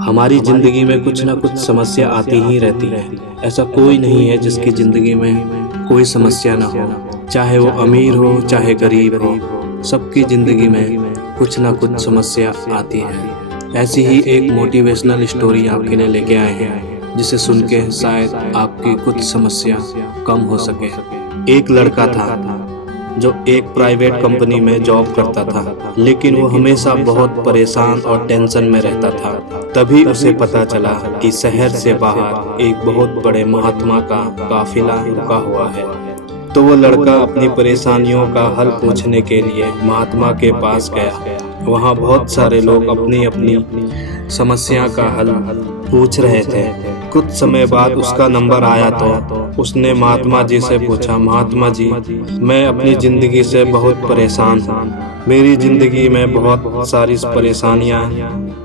हमारी ज़िंदगी में कुछ ना कुछ समस्या आती ही रहती है। ऐसा कोई नहीं है जिसकी ज़िंदगी में कोई समस्या ना हो, चाहे वो अमीर हो चाहे गरीब हो, सबकी ज़िंदगी में कुछ ना कुछ समस्या आती है। ऐसी ही एक मोटिवेशनल स्टोरी आपके लिए लेके आए हैं, जिसे सुन के शायद आपकी कुछ समस्या कम हो सके। एक लड़का था जो एक प्राइवेट कंपनी में जॉब करता था, लेकिन वो हमेशा बहुत परेशान और टेंशन में रहता था। तभी उसे पता चला कि शहर से बाहर एक बहुत बड़े महात्मा का काफिला रुका हुआ है। तो वो लड़का अपनी परेशानियों का हल पूछने के लिए महात्मा के पास गया। वहाँ बहुत सारे लोग अपनी अपनी समस्या का हल पूछ रहे थे। कुछ समय बाद उसका नंबर आया तो उसने महात्मा जी से पूछा, महात्मा जी, मैं अपनी ज़िंदगी से बहुत परेशान हूँ। मेरी ज़िंदगी में बहुत सारी परेशानियाँ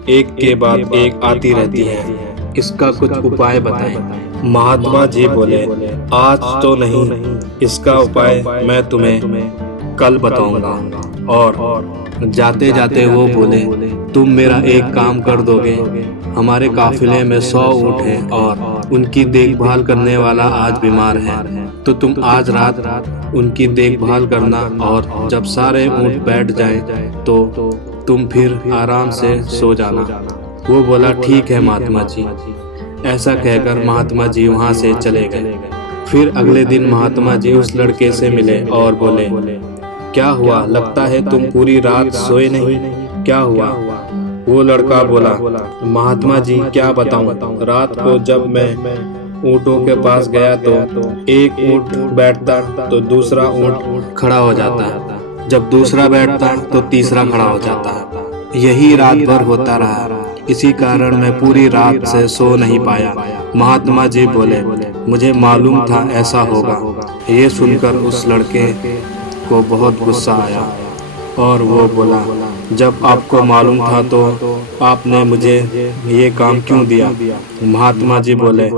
एक के बाद एक आती रहती हैं। इसका कुछ उपाय बताएं। महात्मा जी बोले, आज तो नहीं, इसका उपाय मैं तुम्हें कल बताऊंगा। और जाते जाते वो बोले, तुम मेरा एक काम कर दोगे? हमारे काफिले में 100 ऊँट हैं और उनकी देखभाल करने वाला आज बीमार है, तो तुम आज रात उनकी देखभाल करना, और जब सारे ऊँट बैठ जाएं तो तुम फिर आराम से सो जाना। वो बोला, ठीक है महात्मा जी। ऐसा कहकर महात्मा जी वहाँ से चले गए। फिर अगले दिन महात्मा जी उस लड़के से मिले और बोले, क्या हुआ? लगता है तुम पूरी रात सोए नहीं, क्या हुआ? वो लड़का बोला, महात्मा जी क्या बताऊं, रात को जब मैं ऊँटों के पास गया तो एक ऊँट बैठता तो दूसरा ऊँट खड़ा हो जाता, जब दूसरा बैठता तो तीसरा खड़ा हो जाता। यही रात भर होता रहा, इसी कारण मैं पूरी रात से सो नहीं पाया। महात्मा जी बोले, मुझे मालूम था ऐसा होगा। ये सुनकर उस लड़के को बहुत गुस्सा आया और वो बोला, जब आपको मालूम था तो आपने मुझे ये काम क्यों दिया? महात्मा जी बोले,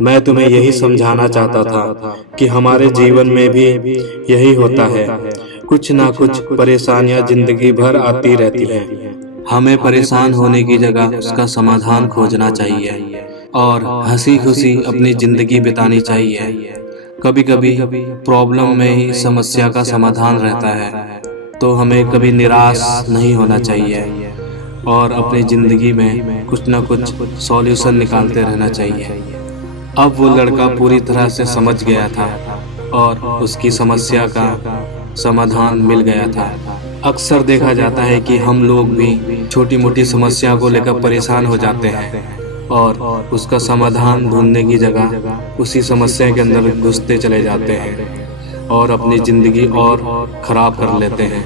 मैं तुम्हें यही समझाना चाहता था कि हमारे जीवन में भी यही होता है। कुछ ना कुछ परेशानियां जिंदगी भर आती रहती हैं। हमें परेशान होने की जगह उसका समाधान खोजना चाहिए और हंसी खुशी अपनी जिंदगी बितानी चाहिए। कभी कभी प्रॉब्लम में ही समस्या का समाधान रहता है, तो हमें कभी निराश नहीं होना चाहिए और अपनी ज़िंदगी में कुछ ना कुछ सॉल्यूशन निकालते रहना चाहिए। अब वो लड़का पूरी तरह से समझ गया था और उसकी समस्या का समाधान मिल गया था। अक्सर देखा जाता है कि हम लोग भी छोटी मोटी समस्या को लेकर परेशान हो जाते हैं और उसका समाधान ढूंढने की जगह उसी समस्या के अंदर घुसते चले जाते हैं और अपनी ज़िंदगी और ख़राब कर लेते हैं।